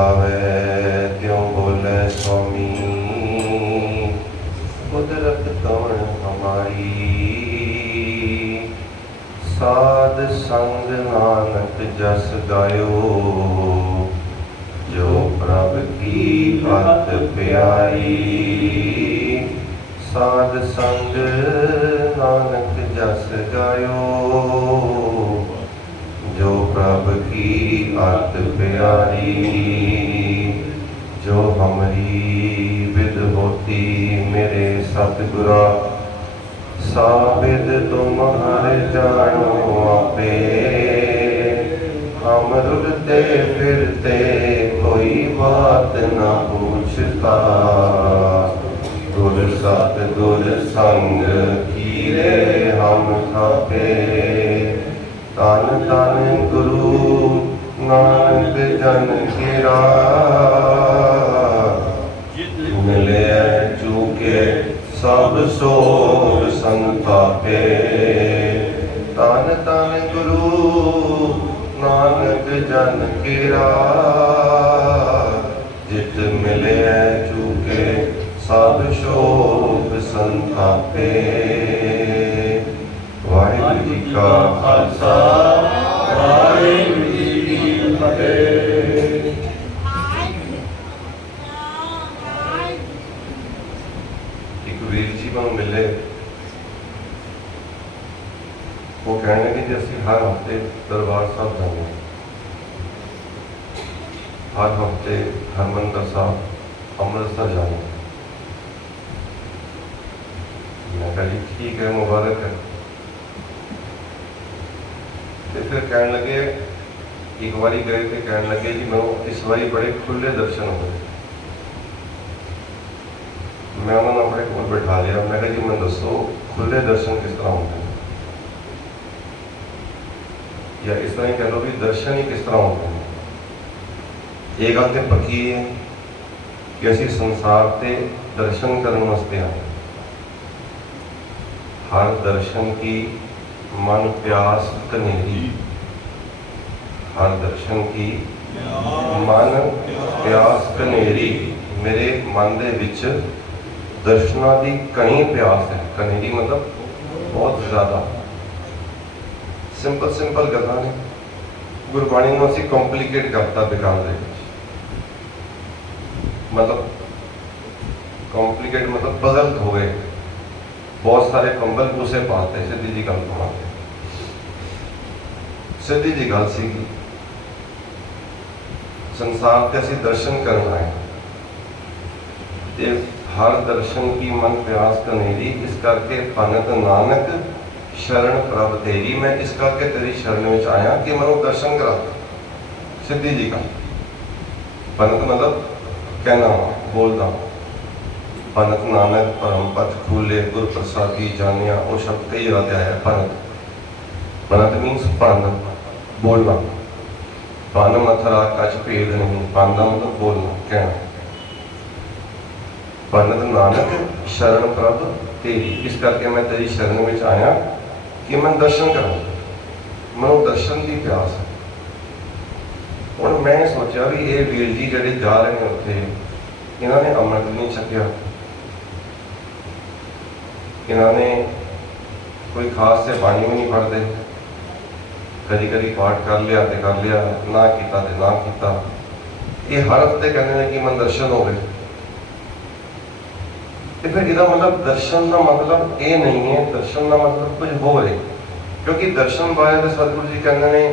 गावे त्यों बोले स्वामी, कुदरत कौन हमारी। साध संग नानक जस गायो, जो प्रभ की अत प्यारी। साध संग नानक जस गायो, जो प्रभ की अत प्यारी। जो हमरी विद होती मेरे सतगुरा, साबिद तुम हर जानो आपे। हम रुलते फिरते कोई बात न पूछता, गुर सत गुर संग कीरे हम थापे। तन तन गुरु नानक जन केरा, मिले चूके सब सोग संतापे। तन तन गुरु नानक जन केरा, जित मिले चूके सब शोक संतापे। वाहिगुरू जी का खालसा, वाहिगुरू जी की फतेह। एक वीर जी मैं मिले, वो कहने लगे कि असं हर हफ्ते दरबार साहब जाने, हर हफ्ते हरमंदिर साहब अमृतसर जाने। मैं कहा जी ठीक है, मुबारक है। तो फिर कहने लगे, एक बारी गए थे, कहने लगे जी मैं इस बारी बड़े खुले दर्शन हुए। मैं उन्होंने अपने कोल बैठा लिया। मैं कहा जी मैं दसो खुले दर्शन किस तरह होते हैं, या इस तरह कह लो भी दर्शन ही किस तरह होते हैं। ये गल तो पक्की है कि असी संसार से दर्शन करने वास्ते आए। हर दर्शन की मन प्यास कनेरी, हर दर्शन की मन प्यास कनेरी। मेरे मन दे विच दर्शनां दी कई प्यास है। कनेरी मतलब बहुत ज़्यादा। सिंपल सिंपल गल्लां ने, गुरबाणी नूं असीं कॉम्पलीकेट करता बेकार दे विच। मतलब कॉम्पलीकेट मतलब पजल हो गए, बहुत सारे कंबल पूसे पाते। सीधी जी गल पाते, सीधी जी गल सी संसार के असीं दर्शन करना है। ते हर दर्शन की मन प्यास कनेरी, इस करके पंडित नानक शरण प्रभ तेरी। मैं इस करके तेरी शरण में आया कि मैं दर्शन करा। सीधी जी गल। पंडित मतलब कहना, बोलना। पंडित नानक परम पथ खूले, गुर प्रसादी जानिया। वो शब्द कई जगह आया पंडित। पंडित मीन्स पन, बोलना। पन मथरा कछ भेद नहीं। पन मतलब बोलना, कहना। पंडित नानक शरण प्रभ तेरी, इस करके मैं तेरी शरण में आया कि मैं दर्शन करा। मैं दर्शन की प्यास है। हुण मैं सोचा भी ये वीर जी जिहड़े जा रहे हैं उत्थे, इन्होंने अमृत नहीं छकिया, इन्होंने कोई खास से बाणी भी नहीं पढ़ते। कभी कभी पाठ कर लिया तो कर लिया, ना किया तो ना किया। ये हर हफ्ते कहते हैं कि मैं दर्शन हो गए। तो फिर इसका मतलब दर्शन का मतलब ये नहीं है, दर्शन का मतलब कुछ हो रहे। क्योंकि दर्शन बारे तो सतगुरु जी कहते हैं,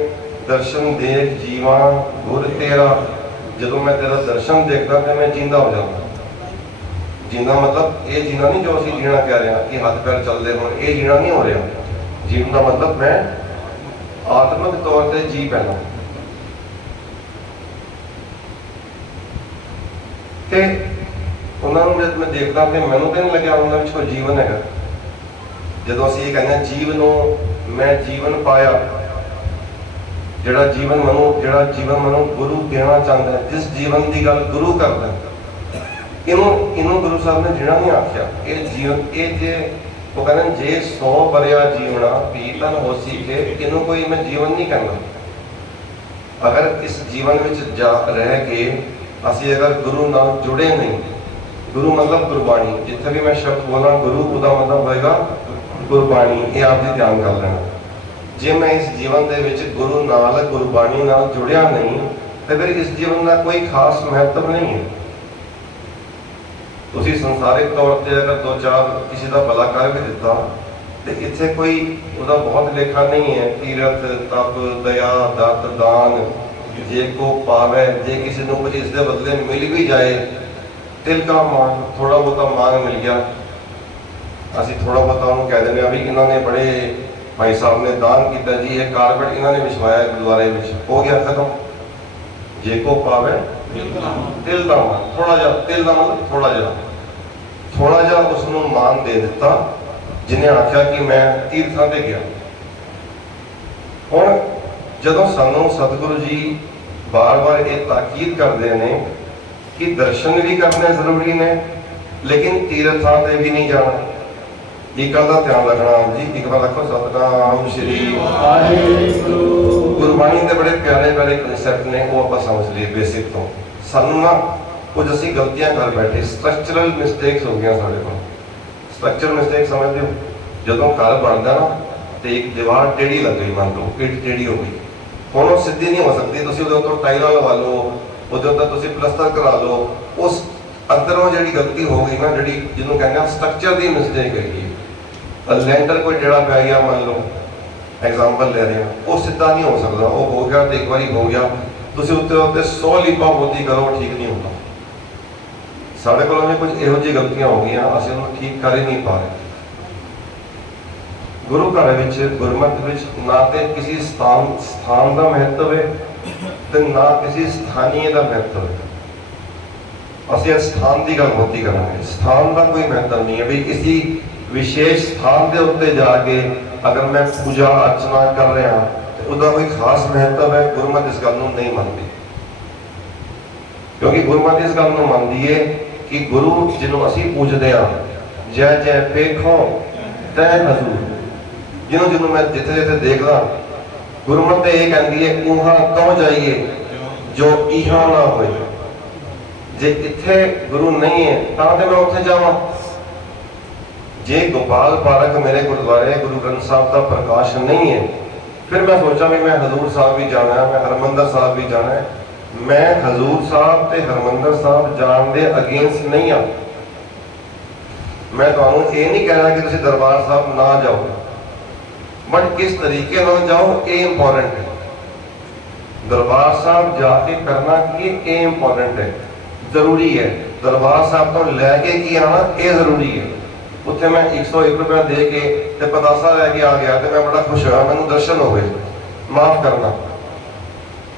दर्शन देख जीवा गुर तेरा। जो मैं तेरा दर्शन देखता तो मैं जींदा हो जाता। जीना मतलब ये जीना नहीं जो असी जीना कह रहे हैं कि हाथ पैर चलते हो, ये जीना नहीं हो रहा। जीवन का मतलब मैं आत्मिक तौर पर जी पैना। उन्होंने जब मैं देखता तो मैनू तो नहीं लगे उन्होंने कोई जीवन है। जो असी ये कहते हैं जीवन, मैं जीवन पाया, जोड़ा जीवन मनु गुरु देना चाहता है, जिस जीवन की गल गुरु करता है, इनू गुरु साहब ने जीना नहीं आख्या। ये जीवन ये जे वो कहते जे 100 बरिया जीवना पीतन हो सीखे, इनू कोई मैं जीवन नहीं कहना। अगर इस जीवन में जा रह के ਅਸੀਂ अगर गुरु नाल जुड़े नहीं, गुरु मतलब गुरबाणी, जिथे भी मैं शब्द बोला गुरु ਉਹਦਾ मतलब होएगा गुरबाणी। ये आप जी ध्यान कर लेना। जे मैं इस जीवन दे विच गुरु नाल गुरबाणी नाल जुड़िया नहीं तो फिर इस जीवन का कोई खास महत्व नहीं है। तुसी संसारिक तौर पर अगर दो चार किसी का भला कर भी दिता तो इत्थे कोई उसका बहुत लेखा नहीं है। तीरथ तप दया दत्त दान जे को पावे, जे किसी को कुछ इसके बदले मिल भी जाए, तिल का मान थोड़ा बहुता मान मिल गया, असी थोड़ा बहुता उन्होंने कह देने भी इन्होंने बड़े भाई साहब ने दान किया जी, ये कारपेट इन्होंने बिछवाया गुरुद्वारे में, हो गया खत्म। जे को पावे तिल का मान, थोड़ा जा तिल का मतलब थोड़ा जा उसनों मान दे दिता, जिन्हें आख्या कि मैं तीर्थां ते गया। हुण जदों सानू सतगुरु जी बार बार ये ताकीद करते हैं कि दर्शन भी करने जरूरी ने लेकिन तीर्थां ते भी नहीं जाना। एक गल का ध्यान रखना जी, एक बार रखो सतनाम श्री वाहिगुरू। गुरबाणी के बड़े प्यारे प्यारे कंसैप्ट ने वो आप समझ लिए बेसिक तो। सानू ना कुछ असी गलतियां कर बैठे, स्ट्रक्चरल मिसटेक्स हो गई साढ़े को। स्ट्रक्चर मिसटेक समझते हो, जो घर बनता ना तो एक दीवार टेढ़ी लग गई, मान लो इट टेढ़ी हो गई, ਹੁਣ ਉਹ ਸਿੱਧੀ नहीं हो सकती, तुम ਉਹਦੇ ਉੱਤੇ ਟਾਈਲਾਂ ਲਵਾ ਲਓ, ਉਹਦੇ ਉੱਤੇ ਤੁਸੀਂ ਪਲਸਤਰ ਕਰਾ ਲਓ, ਉਸ ਅੰਦਰੋਂ ਜਿਹੜੀ ਗਲਤੀ ਹੋ ਗਈ ਨਾ, ਜਿਹੜੀ ਜਿਹਨੂੰ ਕਹਿੰਦੇ ਆ ਸਟਰਕਚਰ ਦੀ ਮਿਸਟੇਕ ਹੈਗੀ। ਲੈਂਟਰ ਕੋਈ ਜਿਹੜਾ ਪੈ ਗਿਆ, ਮੰਨ ਲਓ ਐਗਜ਼ਾਮਪਲ ਲੈ ਰਹੇ ਹਾਂ, ਉਹ ਸਿੱਧਾ ਨਹੀਂ ਹੋ ਸਕਦਾ। ਉਹ ਹੋ ਗਿਆ ਤੇ ਇੱਕ ਵਾਰੀ ਹੋ ਗਿਆ, ਤੁਸੀਂ ਉੱਤੇ ਉੱਤੇ 100 ਲੀਪਾ ਮੋਤੀ ਕਰੋ, ਠੀਕ ਨਹੀਂ ਹੁੰਦਾ। ਸਾਡੇ ਕੋਲੋਂ ਵੀ ਕੁਝ ਇਹੋ ਜਿਹੀ ਗਲਤੀਆਂ ਹੋ ਗਈਆਂ, ਅਸੀਂ ਉਹਨੂੰ ਠੀਕ ਕਰ ਹੀ ਨਹੀਂ ਪਾ ਰਹੇ। गुरु घर विच गुरमत विच ना तो किसी स्थान का महत्व है तो ना किसी स्थानीय का महत्व है। असं स्थान की गल बहुती करांगे, स्थान का कोई महत्व नहीं है भी किसी विशेष स्थान के उत्ते जाके अगर मैं पूजा अर्चना कर रहा तो उसका कोई खास महत्व है। गुरमत इस गल नहीं मानती, क्योंकि गुरमत इस गल मानती है कि गुरु जिन्हों असी पूजते हैं, जय जय पेखो तै हजूर, जिन्हों जिन्हों मैं जिथे जिथे देखदा, गुरमत ये कहती है उहाँ तो जाइए जो इहा ना होए। जे इत्थे गुरु नहीं है तां ते मैं उत्थे जावां। जे गोपाल पार्क मेरे गुरुद्वारे गुरु ग्रंथ साहब का प्रकाश नहीं है, फिर मैं सोचा भी मैं हजूर साहब भी जाना है, मैं हरमंदर साहब भी जाना है। मैं हजूर साहब ते हरमंदर साहब जान दे अगेंस्ट नहीं हाँ। मैं तुहानूं ये नहीं कह रहा कि तुसीं दरबार साहब ना जाओ, बट किस तरीके नाल जाओ ये इंपॉर्टेंट है। दरबार साहब जाके करना की ये इंपॉर्टेंट है, जरूरी है। दरबार साहब तो लैके की आना ये जरूरी है। उत्थे मैं 101 रुपया दे के ते पतासा लैके आ गया तो मैं बड़ा खुश होया, मैनूं दर्शन हो गए, माफ करना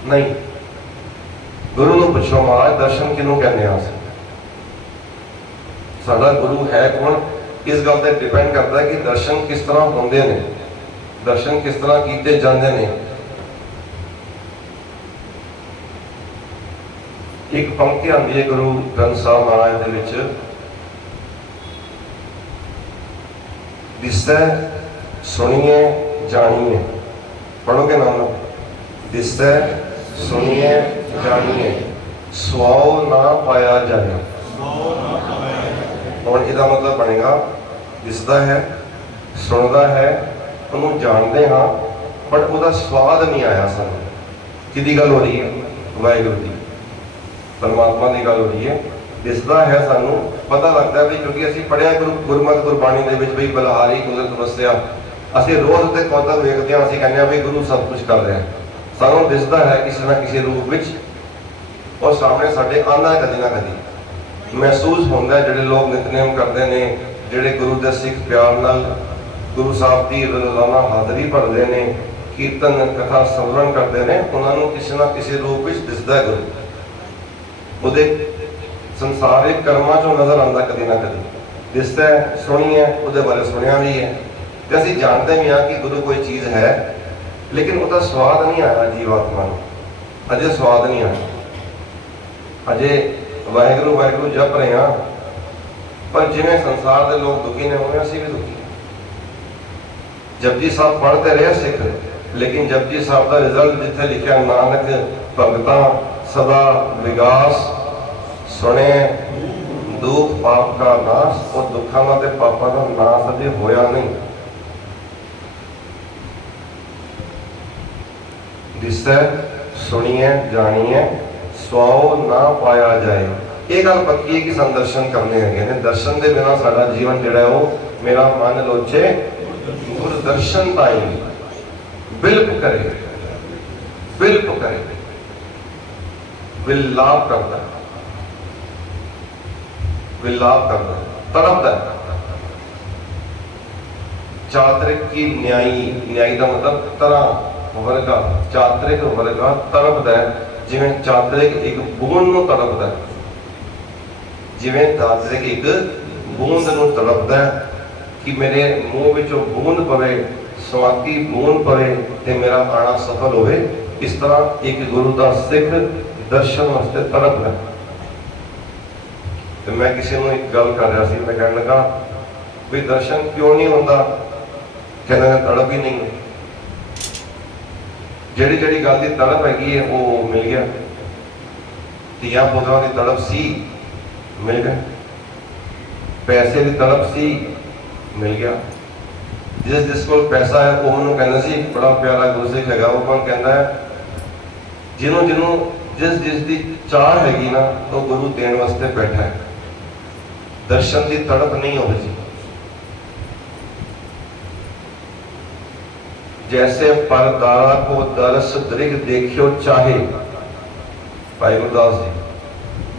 नहीं। गुरु नूं पुछो महाराज दर्शन किनूं कहने आ? साडा गुरु है कौन? इस गल ते डिपेंड करता है कि दर्शन किस तरह होंदे ने, दर्शन किस तरह किए जाते हैं। एक पंक्ति आती है गुरु ग्रंथ साहब महाराज दे विच, दिसै सुनिए जानिए। पढ़ोगे नाम, दिसै सुनिए जानिए स्वाओ ना पाया जाए। और इसका मतलब बनेगा दिसदा है, सुनता है, उन्होंने जानते हाँ, बट उसका स्वाद नहीं आया सानू। किहदी गल हो रही है? वाहिगुरू की, परमात्मा की गल हो रही है। दिसदा है सानू, पता लगता है भी, क्योंकि असीं पढ़िया गुरमत गुरबाणी दे विच भी बलहारी कुदरत वसिया, असीं रोज़ ते पौधा वेखदे हां, असीं कहने भी गुरु सब कुछ कर रहा है। सानू दिसदा है किसी ना किसी रूप विच, और सामने साडे आंदा कदी ना कदी महसूस होंदा है। जिहड़े लोग नितनेम करते हैं, जिहड़े गुरु दे सिख प्यार नाल गुरु साहब की रोजाना हाज़री भरते हैं, कीर्तन कथा समरण करते हैं, उन्होंने किसी ना किसी रूप में दिसदा है गुरु। उहदे संसारिक कर्मां चों नज़र आंदा कदी ना कदी, दिसदा है, सुनिए उहदे बारे सुनिया भी है, तो असीं जानते भी हाँ कि गुरु कोई चीज़ है, लेकिन उसका स्वाद नहीं आया जीवात्मा को, अजे स्वाद नहीं आया। अजे वाहिगुरू वाहिगुरू जप रहे हाँ, पर जिवें संसार के लोग दुखी ने उवें असीं भी दुखी। जपजी साहब पढ़ते रहे सिख, लेकिन जपजी साहब का रिजल्ट जिथे लिखा नानक भगतां सदा विगास सुने दुख पाप का नाश, और दुखा का ते पापा का नाश अजे होया नहीं। दिसै सुनिए जानिए स्वाओ ना पाया जाए। ये गल पक्की है कि सन दर्शन करने हैं। दर्शन के बिना साडा जीवन जिहड़ा है वो मेरा मन लोचे गुर दर्शन ताई बिल्प करे, बिल्प करे, विलाप करता, विलाप करता, तड़पता। चात्रिक की न्यायी, न्यायी का मतलब तरह वर्गा, चात्रिक वर्गा तड़पता है जिवें चात्रिक एक बूंद नूं तड़पता है, जिवें चात्रिक एक बूंद नूं तड़पता है कि मेरे मुंह विचों बूंद पवे, स्वाति बूंद पवे ते मेरा आना सफल होवे। इस तरह एक गुरु का सिख दर्शन वास्ते तड़प है। तो मैं किसी को एक गल कर रहा सी, मैं कहने लगा भी दर्शन क्यों नहीं होता, कहना तड़प ही नहीं है। जेड़ी जेड़ी गल की तड़प हैगी है वो मिल गया, धिया पुत्रों की तड़प सी मिल गया, पैसे की तड़प सी मिल गया। जिस को पैसा है वो मैंने कहना सी, बड़ा प्यारा गुरसिख है वो कौन कहता है, जिन्हों जिन्हों जिस की चाह हैगी ना तो गुरु देने वास्ते बैठा है। दर्शन की तड़प नहीं हो जी। जैसे परदारा को दरस दृग देखियो चाहे, भाई गुरदास जी,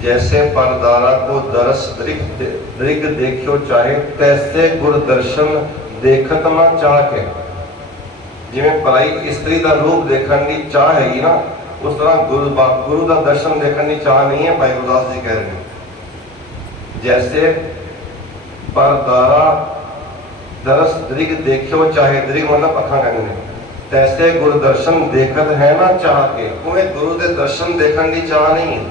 जैसे परदारा को दरस दृग देखियो चाहे, तैसे गुर दर्शन देखत ना चाह के। जिवें पराई स्त्री का रूप देखने की चाह हैगी ना, उस तरह गुरु का दर्शन देखने की चाह नहीं है। भाई गुरदास जी कह रहे हैं जैसे परदारा दरस दृग देखियो चाहे, दृग मतलब अखा कहने, तैसे गुरु दर्शन देखत है ना चाह के। उन्हें गुरु के दर्शन देखने की चाह नहीं है,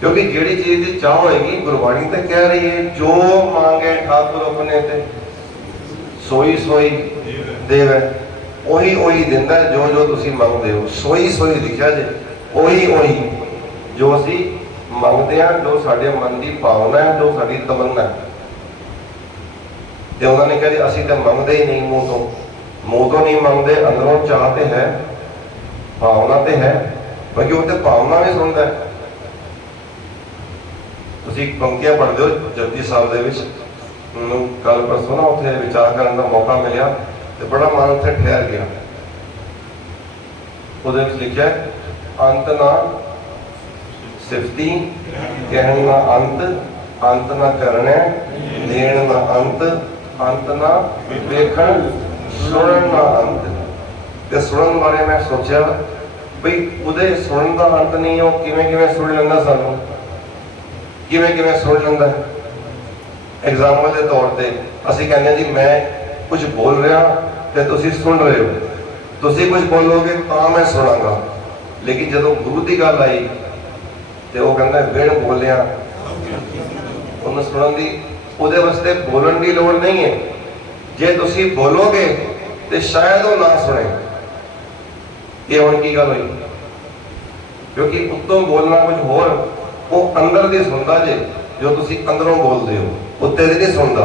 क्योंकि जेड़ी चीज की चाह होगी गुरबाणी तो कह रही है, जो मांगे ठाकुर अपने ते सोई सोई देव है। ओही ओही दिंदा है जो जो तुसी मंगते हो, सोई सोई लिखा जे, ओही ओही जो असी मंगते हैं, जो साडे मन की भावना है, जो साडी तमन्ना है। तो उन्होंने कहा असी तो मंगते ही नहीं, मुंह तो नहीं मंगते, अंदरों चाहते है, भावना तो है, बल्कि वो तो भावना भी सुनता है। तुसी पंक्तियां पढ़ते हो जपजी साहब दे विच, कल परसों ना उत्थे विचार करने का मौका मिला तो बड़ा मन उत्थे ठहर गया। उहदे विच लिखा है, अंत ना सिफती कहन ना अंत, अंत ना करने देन ना अंत, अंत ना वेखण सुनन ना अंत। ते सुनन बारे मैं सोचा बई उहदे सुनन का अंत नहीं, वो किवें किवें सुन लैंदा, सानू किवें किवें सुन लैंदा है। एग्जाम्पल के तौर पर असीं कहने जी मैं कुछ बोल रहा तो तुसीं सुन रहे हो, तुसीं कुछ बोलोगे तो मैं सुनांगा, लेकिन जदों गुरु की गल आई तो वो कहता बिन बोलिया उन्हें सुनने की, उहदे वास्ते बोलने की लोड़ नहीं है। जे तुसीं बोलोगे तो शायद वो ना सुने। ये हुण की गल हुई, क्योंकि उत्तों बोलना कुछ होर, वो अंदर दी सुनदा जे, जो तुसीं अंदरों बोलते हो, उत्ते दी नहीं सुनदा।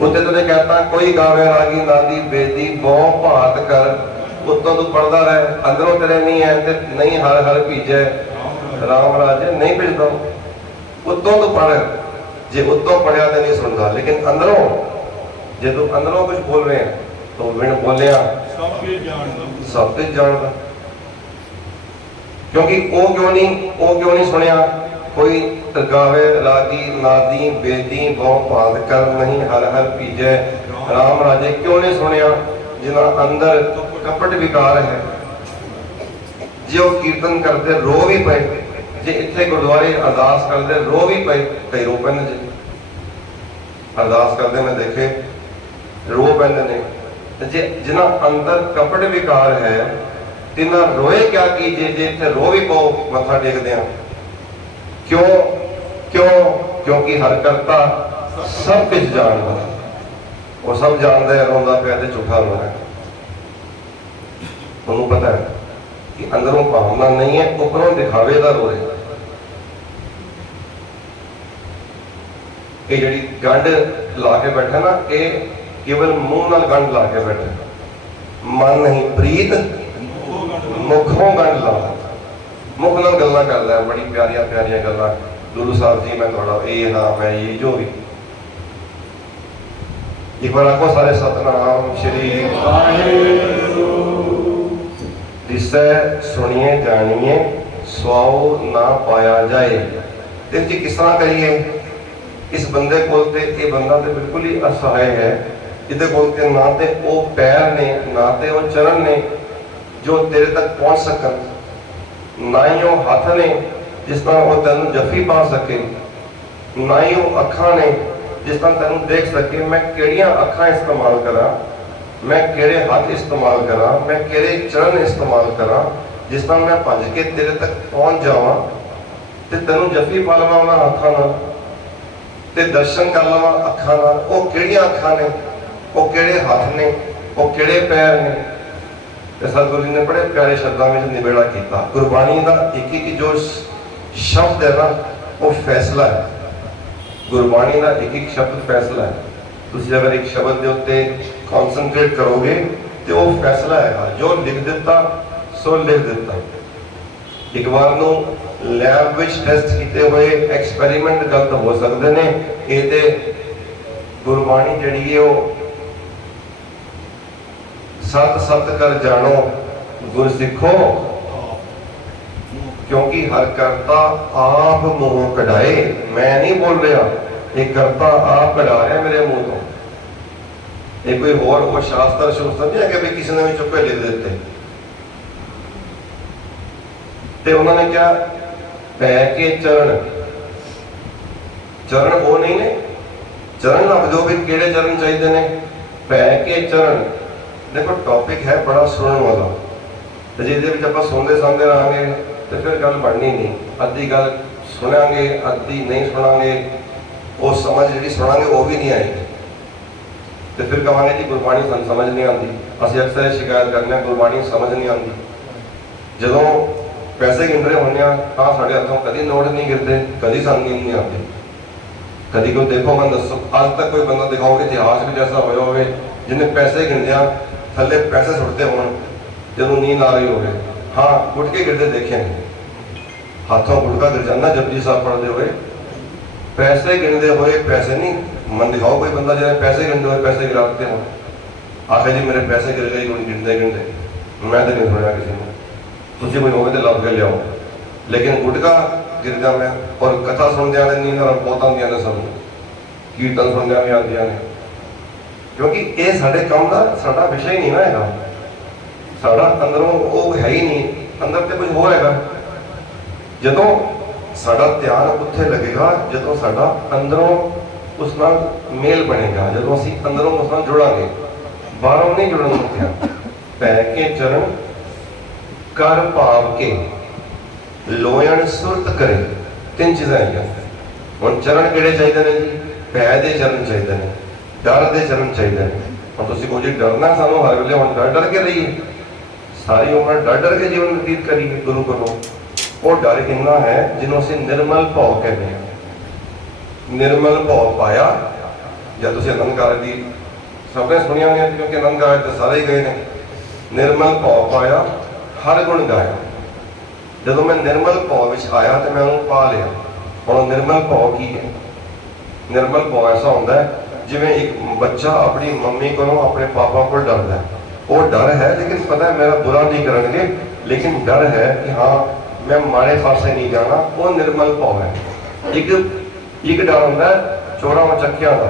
उत्ते तो कहता कोई गावे रागी नादी बेदी बहु भात कर, उत्तों तू पढ़दा रहे, अंदरों तेरे नहीं है ते नहीं हर हर भीजे राम राजे नहीं भेजदा। उत्तों तो पढ़, जे उत्तों पढ़िया तो नहीं सुनता, लेकिन अंदरों जे तू अंदरों कुछ बोल रहे हैं तो बिन बोलिया सब कुछ जानता। क्योंकि वो क्यों नहीं सुनिया, कोई गावे रागी नादी बेदी बहु भात कर नहीं हर हर भीजे राम राजे क्यों नहीं सुनिया, जिन्हां अंदर कपट विकार है, जो कीर्तन करते रो भी पे, जे इत्थे गुरुद्वारे अरदास करते रो भी पे, कई रो पैंदे जे अरदास करते मैं देखे रो पैंदे ने। जे जिन्हां अंदर कपट विकार है तिन्हां रोए क्या कीजिए, जे इत्थे रो भी पाओ मत्था टेकदे हैं। क्यों क्यों क्योंकि हर करता सब कुछ जानता, वो सब जानता है, रोंदा पिया ते झूठा रो रहा है। उन्होंने पता है कि अंदरों भावना नहीं है, ऊपरों दिखावे का रो रहे। ये जी गंढ ला के बैठा ना, ये केवल मूँह नाल गंढ ला के बैठा, मन नहीं प्रीत मुखों गंढ ला, मुख नाल गल्लां कर लै, बड़ी प्यारियां प्यारियां गल्लां, गुरु साहब जी मैं थोड़ा ये नाम है ये जो भी। एक बार आखो सारे सतनाम श्री दिसै सुनिए जानिए स्वाओ ना पाया जाए। देखिए जी किस तरह करिए, इस बंदे कोल ते ये बंदा तो बिल्कुल ही असहाय है, जिहदे कोल ते ना ते वो पैर ने ना ते वो चरण ने जो तेरे तक पहुंच सकन, ना ही वो हाथ ने जिस तरह वो तेन जफी पा सके, ना ही वो अखां ने जिस तरह तेन देख सके। मैं केड़ियां अखां इस्तेमाल करा, मैं केड़े हाथ इस्तेमाल करा, मैं केड़े चरण इस्तेमाल करा जिस तरह मैं भज के तेरे तक पहुंच जावां ते तेनों जफी पा लवां उन्हां हाथां नाल ते दर्शन कर लवां अखां नाल। वो केड़ियां अखां ने, वो केड़े हाथ ने, वो केड़े पैर ने। ते सतगुरु जी ने बड़े प्यारे शब्दों में निबेड़ा किया। गुरबाणी का एक एक जो शब्द है ना वो फैसला है, गुरबाणी का एक एक शब्द फैसला है। तुम अगर एक शब्द के उत्ते कॉन्सनट्रेट करोगे तो वो फैसला है, जो लिख दिता सो लिख दिता। एक बार नू लैब में टेस्ट किए हुए एक्सपेरीमेंट गलत हो सकते हैं, ये गुरबाणी जी है वो सत सत कर जानो गुर सिखो, क्योंकि हर करता आप मुंह कढ़ाए। मैं नहीं बोल रहा, एक करता आप कढ़ा रहा मेरे मुंह तो। ये कोई होर वो शास्त्र शूस्त्र नहीं है कि भाई किसी ने भी चुप्पे लिख देते। ते उन्होंने क्या पै के चरण, चरण वो नहीं ने, चरण लभ जो भी केड़े चरण चाहिए ने, पै के चरण। देखो टॉपिक है बड़ा सुनने वाला, तो जिसे आप सुनते सुनते रहेंगे तो फिर गल बननी नहीं। अद्धी गल सुनांगे अद्धी नहीं सुनांगे, वो समझ जी सुनांगे वो भी नहीं आएगी, तो फिर कहेंगे जी गुरबाणी सन समझ नहीं आती। असं अक्सर शिकायत करने गुरबाणी समझ नहीं आती। जो पैसे गिन रहे होने हाँ साढ़े हथों कभी नोट नहीं गिरते, कभी सन नींद नहीं आती। कभी कोई देखो मैं दसो अज तक कोई बंदा दिखाओ इतिहास भी जैसा होया हो जिन्हें पैसे गिनदिया थले पैसे सुटते हो जो नींद आ रही हो। हाँ गुटके गिरते देखे हैं, हाथों गुटका गिर जाना जपजी साहब पढ़ते हुए, पैसे गिनते हुए पैसे नहीं। मन दिखाओ कोई बंदा जिन्हें पैसे गिनते हुए पैसे गिराते हो, आखिर जी मेरे पैसे गिर गए गिनते गिनते। मैं तो नहीं सुना किसी ने, तुझे कोई होवे तो लभ के लियाओ। लेकिन गुटका गिर जा मैं और कथा सुनदे आने नींद बहुत आंदियां ने, सब कीर्तन सुनदे भी आंदियां ने, क्योंकि ये साडे काम का साडा विषय ही नहीं ना है। साडा अंदरों वो है ही नहीं, अंदर तो कुछ हो है। जो साडा ध्यान उत्थे लगेगा जो साडा अंदरों उस नाल मेल बनेगा, जो असीं अंदरों उस नाल जुड़ांगे, बाहरों नहीं जुड़न दित्ता। पै के चरण कर भाव के लोयन सुरत करे, तीन चीज़ां आईयां। हुण चरण किहड़े चाहिए ने जी, पै दे चरण चाहिए ने, डर दे चरण चाहिए ने। हुण तुसीं कहो जी डरना सानूं हर वेले, हुण डर डर के रहिए, सारी उम्र डर डर के जीवन व्यतीत करिए गुरु कोलों। वो डर इन्ना है जिन्हों असीं निर्मल भाव कहते हैं। निर्मल भाव पाया, जब तुसीं आनंद कारज दी सबने सुनिया होंगे, क्योंकि आनंद कारज तो सारे ही गए ने। निर्मल भाव पाया हर गुण गाया। जो मैं निर्मल भाव में आया तो मैं उन्होंने पा लिया। और निर्मल भाव की है? निर्मल भाव ऐसा होता है जिवें एक बच्चा अपनी मम्मी को अपने पापा को डरता है। वो डर है लेकिन पता है मेरा बुरा नहीं करेंगे, लेकिन डर है कि हाँ मैं माड़े पासे नहीं जाना, वो निर्मल भाव है। एक डर होता है चोरा मचक्या का,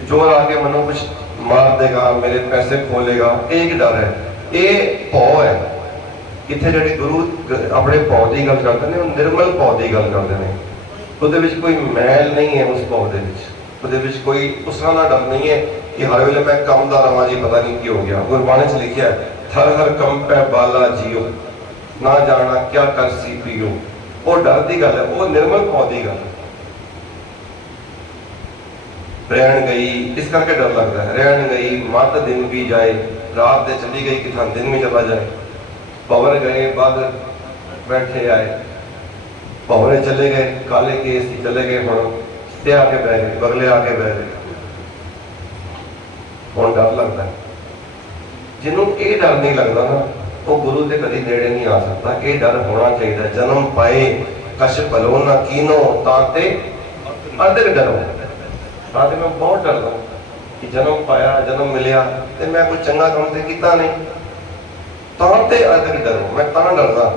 चोर आके मनो कुछ मार देगा, मेरे पैसे खोलेगा, एक डर है। ये भाव है। इतने जो गुरु अपने भाव की गल करते हैं, निर्मल भाव की गल करते हैं। उसदे कोई मैल नहीं है, उस भाव के कोई उस तरह का डर नहीं है कि हर वेले मैं कम दा रहा जी, पता नहीं की हो गया। गुरबाणी च लिखा है थर हर कम पै बाला जियो, ना जाना क्या कर सी पियो। वो डर की गल है, वो निर्मल भाव की गल। रहन गई इस करके डर लगता है, रहन गई मत दिन भी जाए, रात दे चली गई कि दिन भी चला जाए। पवर गए बाद बैठे आए, पवरे चले गए, काले केस चले गए, हम ते आके बह गए, बगले आके बह गए, हुण डर लगता है। जिन्हों ये डर नहीं लगता ना वो गुरु के कभी नेड़े नहीं आ सकता। ये डर होना चाहिए। जन्म पाए कश भलो ना कीनो ताते अधिक डरो। ताते मैं बहुत डरदा कि जन्म पाया, जन्म मिलिया तो मैं कोई चंगा काम तो किया नहीं, ताते अधिक डरो। मैं तां डरदा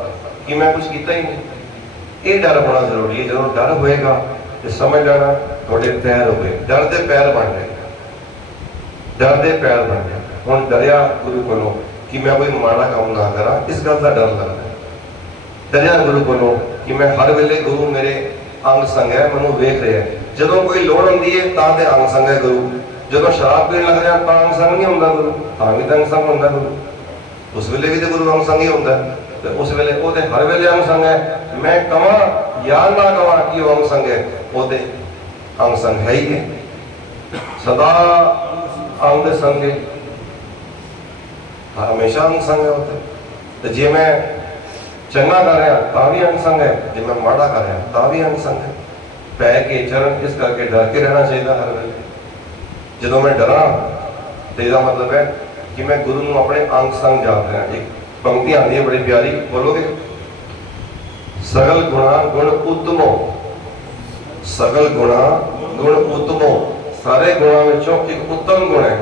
कि मैं कुछ किया ही नहीं। ये डर होना जरूरी है। जो डर होएगा तो समझ लेना थोड़े पैर हो गए, डर के पैर बन गए, डर के पैर बन गए। हुण डरिया गुरु कोलों कि मैं कोई माड़ा काम ना करा, इस गल का डर लगता है। डरिया गुरु कोलों कि मैं हर वेले गुरु मेरे अंग संग है, मैनू वेख रहा है। जो कोई लोड़ आती है तां ते अंग संग है गुरु, जो शराब पीण लग रहा तां अंग संग नहीं होंदा गुरु, तां भी तो अंग संग होंदा गुरु। उस वेले भी तो गुरु अंग संग ही होंदा, तो उस वेले वो ते हर वेले अंग संग है। मैं कवां या ना कवां कि वो अंग संग है, वो ते अंग संग है ही है, सदा अंग संग है, हमेशा अंग संग है होते। तो जे मैं चंगा कर रहा ता भी अंग संग है, जे मैं माड़ा कर रहा ता भी अंग संग है। पै के चरण इस करके डर के रहना चाहिए हर वेले। जो मैं डरा तो इसका मतलब है कि मैं गुरु नूं अपने अंग संग जान रहा। एक पंक्ति आती है बड़ी प्यारी, बोलोगे? सगल गुणा गुण उत्तमो, सगल गुणा गुण उत्तमो, सारे गुणों विचों एक उत्तम गुण है।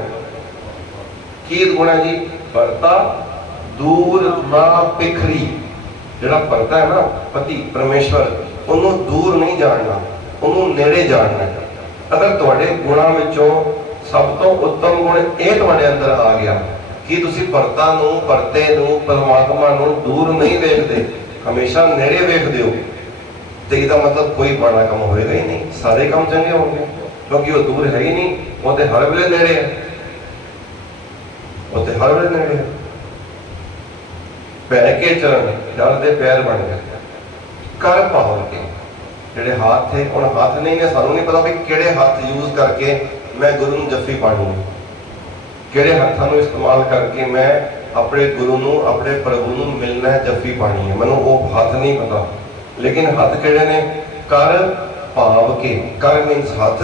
की गुण है जी? परता दूर ना पिखरी। जिहड़ा परता है ना, पति परमेश्वर, उन्होंने दूर नहीं जानना, उन्होंने नेड़े जानना। अगर तुहाडे गुणां विचों सब तो उत्तम गुण ये तुहाडे अंदर आ गया कि तुसी परता नूं, परते नूं, परमात्मा नूं दूर नहीं वेखदे, हमेशा नेड़े वेखदे हो, तो इसका मतलब कोई माड़ा काम होएगा ही नहीं, सारे काम चंगे होंगे, क्योंकि वो दूर है ही नहीं, वो तो हर वेले नेड़े है, वो तो हर वेले नेड़े है। पै के चरण डर दे पैर बन गए, कर पावर के जेडे हाथ थे, उन हाथ नहीं ने, सानू नहीं पता भी किहड़े हाथ यूज करके मैं गुरु नूं जफ्फी पानी है, किहड़े हाथों को इस्तेमाल करके मैं अपने गुरु नूं, अपने प्रभु नूं मिलना है, जफ्फी पानी है, मैनूं वो हाथ नहीं पता। लेकिन हाथ किहड़े ने? कर भाव के। कर मीनस हाथ,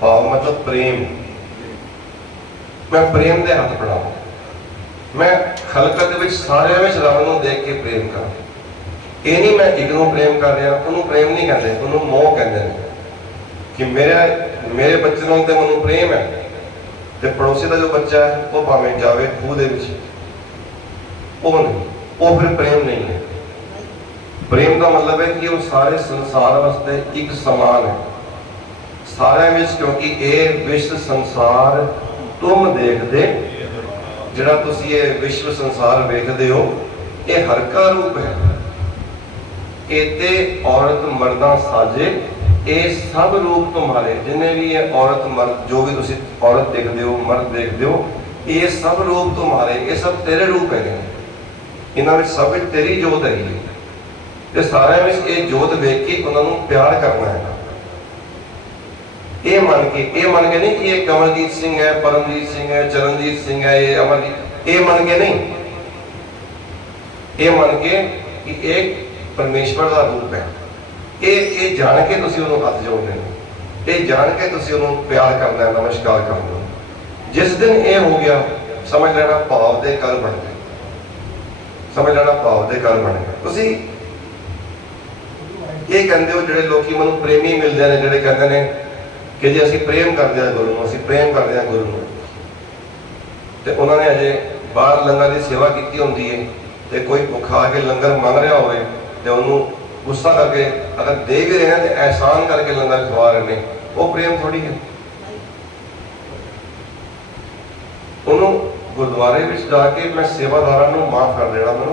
भाव मतलब प्रेम। मैं प्रेम दे हाथ बढ़ावां, मैं खलकत विच सारिਆਂ ਵਿੱਚ रब नूं देख के प्रेम करा। ये नहीं मैं एक नूं प्रेम कर रहा, उन्होंने प्रेम नहीं कहते, उन्होंने मोह कहते हैं कि मेरे बच्चे नाल ते मैनूं प्रेम है, ते पड़ोसी का जो बच्चा है वो भावें जावे खूह दे विच, वो नहीं, वो फिर प्रेम नहीं है। प्रेम का मतलब है कि वो सारे संसार वास्ते एक समान है, सारे विच, क्योंकि ये विश्व संसार तुम देखदे, जिहड़ा तुसीं ये विश्व संसार वेखदे हो, ये हर का रूप है। एते औरत मर्दा साजे, ये सब रूप तुम्हारे, जिन्हें भी ये औरत मर्द, जो भी तुसीं औरत देखदे हो, मर्द देखदे हो, ये सब रूप तुम्हारे, ये सब तेरे रूप है। इन्हां विच सब विच तेरी जोत है, ते सारिਆਂ विच ये जोत वेख के उन्होंने प्यार करना है। ये मन के नहीं कि ये कमलजीत सिंह है, परमजीत सिंह है, चरणजीत सिंह है, ये अमरजीत, ये मन के नहीं, ये मन के कि एक परमेश्वर का रूप है। ये जान के तुसीं उन्होंने हाथ जोड़ने, ये जान के तुसीं उन्होंने प्यार करना है, नमस्कार करना। जिस दिन ये हो गया, समझ लेना भाव दे घर बन गए, समझ लेना भाव दे घर बन गए। तुसीं ये कहते हो जिहड़े लोग मैनूं प्रेमी मिलते हैं, जिहड़े कहते हैं कि जी असीं प्रेम करते हैं गुरु नूं, असीं प्रेम करते हैं गुरु नूं, ते उन्होंने अजे बाहर लंगर की सेवा की होंदी है, ते कोई भुखा आके लंगर मंग रहा होवे ते उन्होंने गुस्सा करके अगर दे भी रहे हैं तो एहसान करके लंगर खवा रहे हैं, वो प्रेम थोड़ी है। उन्होंने गुरुद्वारे में जाके मैं सेवादारां नूं माफ कर देना, मैं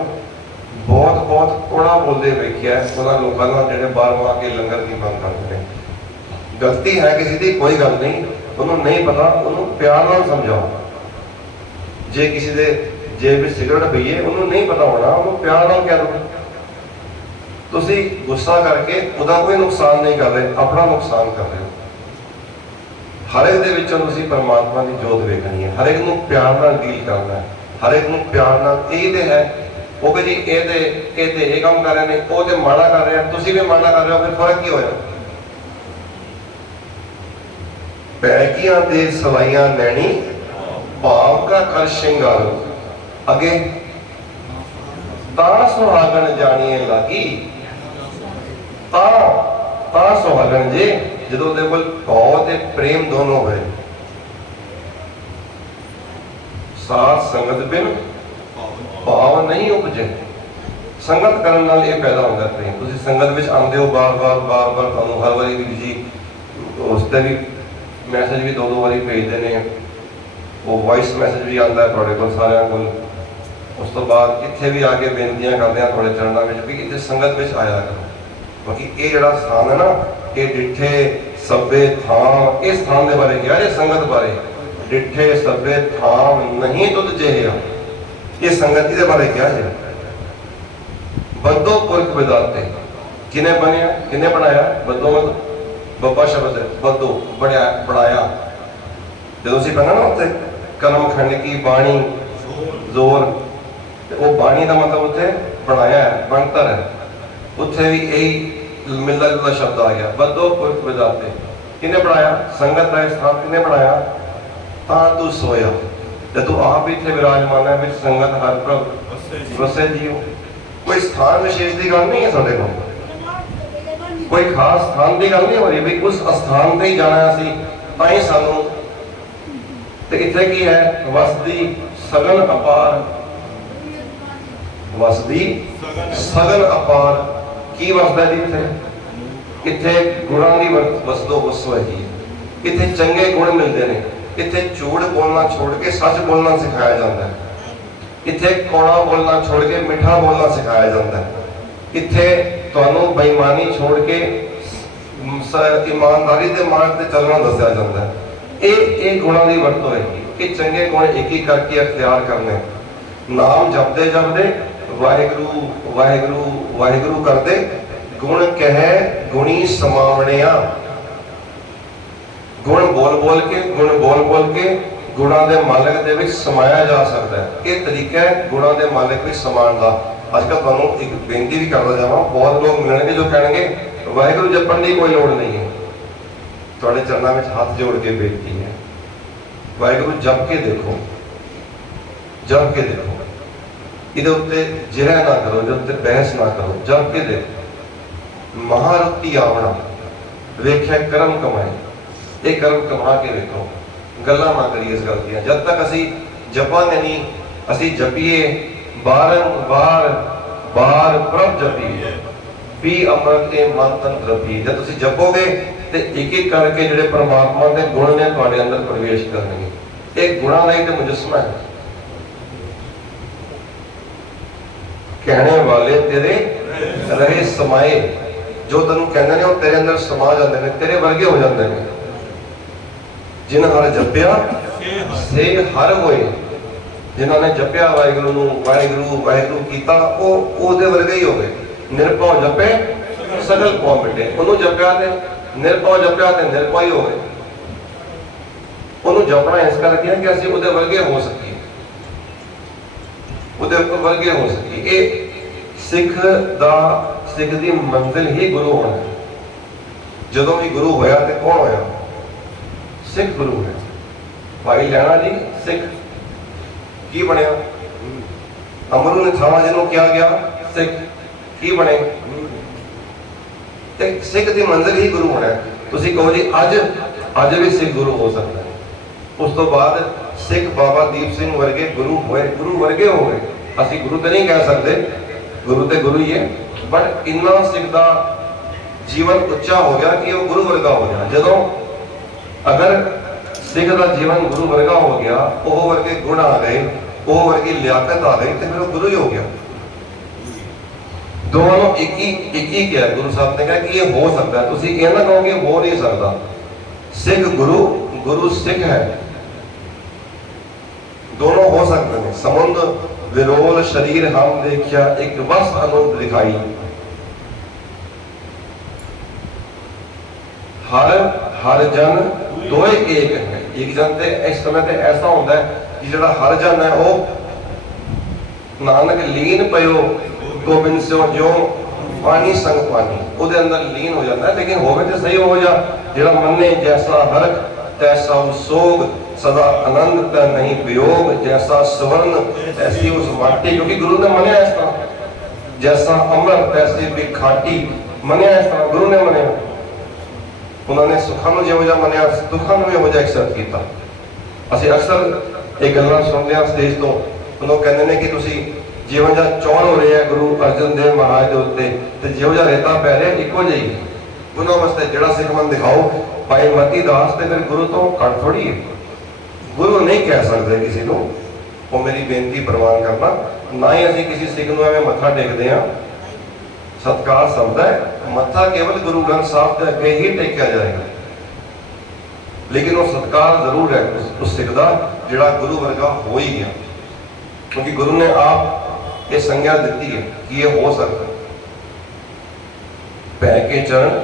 बहुत बहुत कोड़ा बोलते वेख्या है उन्होंने लोगों का, जिहड़े बाहरों आके लंगर की मंग करते हैं। गलती है किसी की, कोई गल नहीं, उन्होंने नहीं पता, उन्होंने प्यार नाल समझाओ। जे किसी के जेब में सिगरेट पई है, उन्होंने नहीं पता होना, उन्होंने प्यार नाल कह दो। तुसीं गुस्सा करके उहदा कोई नुकसान नहीं कर रहे, अपना नुकसान कर रहे हो। हर एक दे विचों तुसीं परमात्मा की जोत वेखनी है, हर एक नूं प्यार नाल डील करना है, हर एक नूं प्यार नाल। ये तो है वो कि जी ये काम कर रहे हैं, वो तो माड़ा कर रहे हैं, तुसीं भी माड़ा कर रहे हो, फिर फर्क की होया? पैकियां दे सलाइयां नैनी भाव का कर श्रृंगार। अगे ता सुहागन जानिए लागी, ता सुहागन जे जो उहदे कोल भाव ते प्रेम दोनों होए। साथ संगत बिन भाव नहीं उपजे। संगत करन नाल ये पैदा होंदा प्रेम। तुसीं संगत विच आंदे हो बार बार तुहानूं हर वारी भी जी उसते भी मैसेज भी दो बारी भेजते हैं, वो वॉइस मैसेज भी आता है थोड़े को सारिਆਂ ਕੋਲ। उस तो बाद इत्थे भी आके बेनतियां करते हैं थोड़े चरणों में भी इत्थे संगत में आया करो, क्योंकि ये जिहड़ा स्थान है ना, ये डिठे सभे थाम, इस स्थान के बारे क्या है संगत बारे, डिठे सभे थाम नहीं तुद जेहिया, ये संगति के बारे क्या है। बद्दो पुरख विदाते किने बनया, किने बनाया, बद्दो मतलब बब्बा शब्द है, बद्दो बनाया। जो असीं पढ़ना ना उत्ते कर्म खंड की बाणी जोर, वो बाणी का मतलब उत्थे बनाया है, बनतर है, उत्थे भी यही मिलता जुलता शब्द आ गया। बद्दो पुरख विदाते किने बनाया, संगत का स्थान किने बनाया, ता तू सोया, जब तू आप इत्थे विराजमान है विच संगत हर प्रभ वसे जीओ। कोई स्थान विशेष की गल नहीं है साडे कोल, कोई खास स्थान की गल नहीं हो रही भी उस स्थान पे ही जाना असीं तां ही सानू। ते इत्थे की है, वसदी सगन अपार, वसदी सगन अपार की वसदा जी इत्थे, इत्थे गुणां दी वसदो वसो है जी। इत्थे चंगे गुण मिलते हैं, इत्थे झूठ बोलना छोड़ के सच बोलना सिखाया जाता है, इत्थे कौड़ा बोलना छोड़ के मिठा बोलना सिखाया जाता है, इत्थे तुहानू बेईमानी छोड़ के ईमानदारी के मार्ग से चलना दसिया जाता है। ये गुणों की वरतों है, ये चंगे गुण एक ही करके अख्तियार करने। नाम जपदे जपदे वाहिगुरु वाहिगुरु वाहिगुरु करते, गुण कहे गुणी समावणिया, गुण बोल बोल के गुणा के मालिक दे विच समाया जा सकता है। ये तरीका है गुणा के मालिक विच समान का। अजकल तुहानू एक बेनती भी करदा जावां, बहुत लोग मिलणगे जो कहेंगे वाहिगुरु जपण की कोई लोड़ नहीं है। तुहाडे चरणों में हाथ जोड़ के बेनती है, वाहिगुरु जप के देखो, जप के देखो, इहदे उत्ते जिरह ना करो, इहदे उत्ते बहस ना करो, जप के देखो। महारती आवना वेख्या कर्म कमाए, ये कर्म कमा के देखो, गल्लां ना करिए इस गल दियां। जब तक असी जपांगे नहीं, असी जपीए बारंबार बार प्रभ जपीए, पी अमृत ए मन तन द्रपी। जब तुसी जपोगे तो एक एक करके जिहड़े परमात्मा के गुण ने तुहाडे अंदर प्रवेश करनगे। एक गुणा नहीं तो मुजस्मा है। कहने वाले तेरे रहे समाए, जो तेनू कहंदे ने वो तेरे अंदर समा जाते हैं, तेरे वर्गे हो जाते हैं। जिन हर जपिया से हर होए, जिन्होंने जपिया वाहिगुरु नू वाहिगुरु वाहिगुरु कीता, वो ओदे वर्गे ही हो गए। निरभव जपे सगल पाँव मिटे, उन्होंने जपिया ते निरभव जपिया ते निरभव ही हो गए। उन्होंने जपना इस करके कि असीं उहदे वर्गे हो सकीए, उहदे वर्गे हो सकीए। ये सिख दी मंजिल ही गुरु होना। जदों भी गुरु होया ते कौन होया? सिख गुरु है। भाई लैणा जी सिख की बने, अमरू ने थावा जिन्हों क्या गया सिख की बने। सिख की मंजिल ही गुरु होना है। तुसी कहो जी अज भी सिख गुरु हो सकता है। उस तो बाद सिख बाबा दीप सिंह वर्गे गुरु होए, गुरु वर्गे हो गए। असी गुरु तो नहीं कह सकते, गुरु तो गुरु ही है, बट इन्ना सिख का जीवन उच्चा हो गया कि वो गुरु वर्गा हो गया। जदों अगर सिख का जीवन गुरु वर्गा हो गया, वो वर्गे गुण आ गए, वो वर्गी लियाकत आ गई, तो फिर वो गुरु ही हो गया। दोनों एक ही क्या है। गुरु साहब ने कहा कि ये हो सकता है, तुसी ये ना कहो कि हो नहीं सकता। सिख गुरु, गुरु सिख है, दोनों हो सकते हैं। समुद्र विरोल शरीर हम देखिया, एक वस्त अनुद दिखाई। हर जन दो एक है। एक जन ते इस समय ते ऐसा होता है कि जिहड़ा हर जन है वो नानक लीन पयो गोबिंद सिंह जो पानी संग पानी, उहदे अंदर लीन हो जाता है। लेकिन होवे तो सही हो जा, जिहड़ा मन्ने जैसा हरख तैसा सोग, सदा आनंद का नहीं वियोग, जैसा स्वर्ण ऐसी उस माटी, क्योंकि गुरु ने मनिया इस तरह, जैसा अमृत तैसे भी खाटी, मनिया इस तरह गुरु ने मनिया। उन्होंने सुखां नूं जिहो जिहा मनिया, दुखां नूं भी उहो जिहा एक्सेप्ट कीता। ਅਸੀਂ अक्सर ਇਹ ਗੱਲਾਂ ਸੁਣਦੇ ਹਾਂ ਸਟੇਜ ਤੋਂ, ਉਹਨੂੰ ਕਹਿੰਦੇ ਨੇ ਕਿ ਤੁਸੀਂ ਜਿਹੋ ਜਿਹਾ ਚੌਲ ਹੋ ਰਿਹਾ ਗੁਰੂ ਅਰਜਨ ਦੇਵ ਮਹਾਰਾਜ ਦੇ ਉੱਤੇ ਤੇ ਜਿਹੋ ਜਿਹਾ ਰੇਤਾ ਪੈ ਰਿਹਾ ਇੱਕੋ ਜਿਹੀ, ਉਹਨਾਂ ਵਾਸਤੇ ਜਿਹੜਾ ਸਿੱਖਮਨ ਦਿਖਾਓ ਭਾਈ ਮਤੀ ਦਾਸ ਤੇ ਫਿਰ ਗੁਰੂ ਤੋਂ ਘੱਟ ਥੋੜੀ ਹੈ। ਗੁਰੂ ਨਹੀਂ ਕਹਿ ਸਕਦੇ ਕਿਸੇ ਨੂੰ, ਉਹ ਮੇਰੀ ਬੇਨਤੀ ਪ੍ਰਵਾਨ ਕਰਨਾ। ਨਾ ਹੀ ਅਸੀਂ ਕਿਸੇ ਸਿੱਖ ਨੂੰ ਐਵੇਂ ਮੱਥਾ ਟੇਕਦੇ ਹਾਂ, ਸਤਿਕਾਰ ਸਬਦਾ ਹੈ, ਮੱਥਾ ਕੇਵਲ ਗੁਰੂ ਗ੍ਰੰਥ ਸਾਹਿਬ ਦੇ ਅੱਗੇ ਹੀ ਟੇਕਿਆ ਜਾਏਗਾ, लेकिन वो सत्कार जरूर है उस सिख का जिहड़ा गुरु वर्गा हो ही गया, क्योंकि गुरु ने आप ये संज्ञा दी है कि ये हो सकता। पै के चरण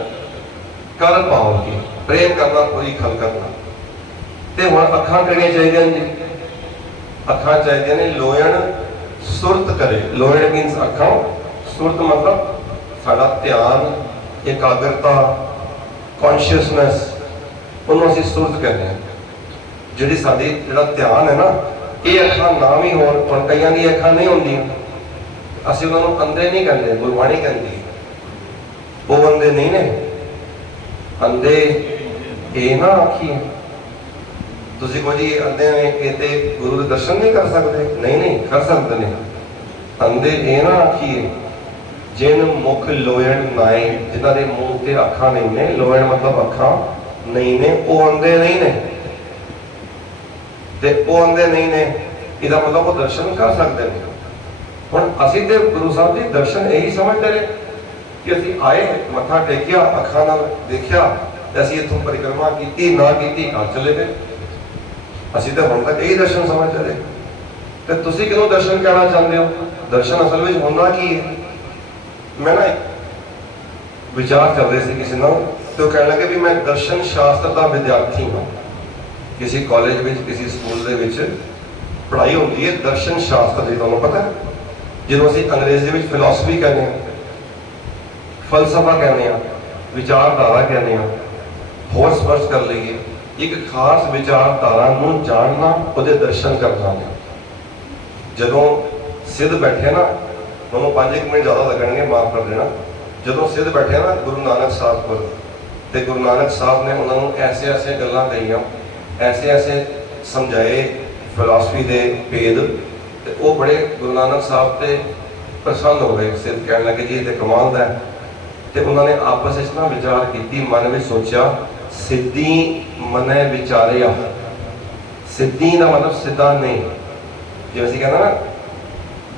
कर पाओगे, प्रेम करना पूरी खल करना। ते हुण अखां किहड़ियां चाहिदियां जी? अखां चाहिदियां ने लोयण सुरत करे। लोयण मीनस अखां, सुरत मतलब साडा ध्यान, एकाग्रता, कॉन्शियसनेस, ਉਹਨੂੰ ਅਸੀਂ ਸੁਰਤ ਕਹਿੰਦੇ ਹਾਂ। ਜਿਹੜੀ ਸਾਡੀ ਜਿਹੜਾ ਧਿਆਨ ਹੈ ਨਾ, ਇਹ ਅੱਖਾਂ ਨਾ ਵੀ ਹੋਣ, ਹੁਣ ਕਈਆਂ ਦੀ ਅੱਖਾਂ ਨਹੀਂ ਹੁੰਦੀਆਂ, ਅਸੀਂ ਉਹਨਾਂ ਨੂੰ ਅੰਧੇ ਨਹੀਂ ਕਹਿੰਦੇ, ਗੁਰਬਾਣੀ ਕਹਿੰਦੀ ਉਹ ਅੰਧੇ ਨਹੀਂ ਨੇ। ਅੰਧੇ ਇਹ ਨਾ ਆਖੀਏ ਤੁਸੀਂ ਕਹੋ ਜੀ ਅੰਧੇ ਨੇ ਇਹ ਤੇ ਗੁਰੂ ਦੇ ਦਰਸ਼ਨ ਨਹੀਂ ਕਰ ਸਕਦੇ, ਨਹੀਂ ਨਹੀਂ ਕਰ ਸਕਦੇ ਨੇ। ਅੰਧੇ ਇਹ ਨਾ ਆਖੀਏ ਜਿਨ ਮੁਖ ਲੋਇਣ ਨਾਏ, ਜਿਨ੍ਹਾਂ ਦੇ ਮੂੰਹ ਤੇ ਅੱਖਾਂ ਨਹੀਂ ਨੇ, ਲੋਇਣ ਮਤਲਬ ਅੱਖਾਂ ਨਹੀਂ ਨੇ, ਉਹ ਅੰਧੇ ਨਹੀਂ ਨੇ। ਤੇ ਉਹ ਅੰਧੇ ਨਹੀਂ ਨੇ ਇਹਦਾ ਮਤਲਬ ਉਹ ਦਰਸ਼ਨ ਕਰ ਸਕਦੇ ਨੇ। ਹੁਣ ਅਸੀਂ ਤੇ ਗੁਰੂ ਸਾਹਿਬ ਦੇ ਦਰਸ਼ਨ ਇਹੀ ਸਮਝਦੇ ਨੇ ਕਿ ਅਸੀਂ ਆਏ, ਮੱਥਾ ਟੇਕਿਆ, ਅੱਖਾਂ ਨਾਲ ਦੇਖਿਆ ਤੇ ਅਸੀਂ ਇੱਥੋਂ ਪਰਿਕਰਮਾ ਕੀਤੀ, ਨਾ ਕੀਤੀ ਘਰ ਚਲੇ ਗਏ। ਅਸੀਂ ਤਾਂ ਹੁਣ ਤੱਕ ਇਹੀ ਦਰਸ਼ਨ ਸਮਝਦੇ ਰਹੇ। ਤੇ ਤੁਸੀਂ ਕਿਹਨੂੰ ਦਰਸ਼ਨ ਕਹਿਣਾ ਚਾਹੁੰਦੇ ਹੋ? ਦਰਸ਼ਨ ਅਸਲ ਵਿੱਚ ਹੁੰਦਾ ਕੀ ਹੈ? ਮੈਂ ਨਾ ਵਿਚਾਰ ਕਰ ਰਹੇ ਸੀ ਕਿਸੇ ਨਾਲ, ਤੇ ਉਹ ਕਹਿਣ ਲੱਗੇ ਵੀ ਮੈਂ ਦਰਸ਼ਨ ਸ਼ਾਸਤਰ ਦਾ ਵਿਦਿਆਰਥੀ ਹਾਂ। ਕਿਸੇ ਕਾਲਜ ਵਿੱਚ, ਕਿਸੇ ਸਕੂਲ ਦੇ ਵਿੱਚ ਪੜ੍ਹਾਈ ਹੁੰਦੀ ਹੈ ਦਰਸ਼ਨ ਸ਼ਾਸਤਰ ਦੀ, ਤੁਹਾਨੂੰ ਪਤਾ। ਜਿਹਨੂੰ ਅਸੀਂ ਅੰਗਰੇਜ਼ੀ ਵਿੱਚ ਫਿਲਾਸਫੀ ਕਹਿੰਦੇ ਹਾਂ, ਫਲਸਫਾ ਕਹਿੰਦੇ ਹਾਂ, ਵਿਚਾਰਧਾਰਾ ਕਹਿੰਦੇ ਹਾਂ। ਹੋਰ ਸਪਸ਼ਟ ਕਰ ਲਈਏ, ਇੱਕ ਖਾਸ ਵਿਚਾਰਧਾਰਾ ਨੂੰ ਜਾਣਨਾ, ਉਹਦੇ ਦਰਸ਼ਨ ਕਰਨਾ। ਜਦੋਂ ਸਿੱਧ ਬੈਠੇ ਨਾ, ਤੁਹਾਨੂੰ 5 ਮਿੰਟ ਜ਼ਿਆਦਾ ਲੱਗਣਗੇ, ਮਾਫ ਕਰ ਦੇਣਾ। ਜਦੋਂ ਸਿੱਧ ਬੈਠੇ ਨਾ ਗੁਰੂ ਨਾਨਕ ਸਾਹਿਬ ਕੋਲ, ਤੇ ਗੁਰੂ ਨਾਨਕ ਸਾਹਿਬ ਨੇ ਉਹਨਾਂ ਨੂੰ ਐਸੇ ਐਸੇ ਗੱਲਾਂ ਕਹੀਆਂ, ਐਸੇ ਐਸੇ ਸਮਝਾਏ ਫਿਲਾਸਫੀ ਦੇ ਭੇਦ, ਤੇ ਉਹ ਬੜੇ ਗੁਰੂ ਨਾਨਕ ਸਾਹਿਬ ਤੇ ਪ੍ਰਸੰਨ ਹੋ ਗਏ। ਸਿੱਧ ਕਹਿਣ ਲੱਗੇ ਜੀ ਇਹ ਤੇ ਕਮਾਲ ਦਾ ਹੈ। ਤੇ ਉਹਨਾਂ ਨੇ ਆਪਸ ਵਿੱਚ ਨਾ ਵਿਚਾਰ ਕੀਤੀ, ਮਨ ਵਿੱਚ ਸੋਚਿਆ, ਸਿੱਧੀ ਮਨੈ ਵਿਚਾਰਿਆ। ਸਿੱਧੀ ਦਾ ਮਤਲਬ ਸਿੱਧਾ ਨਹੀਂ, ਜਿਵੇਂ ਅਸੀਂ ਕਹਿੰਦੇ ਨਾ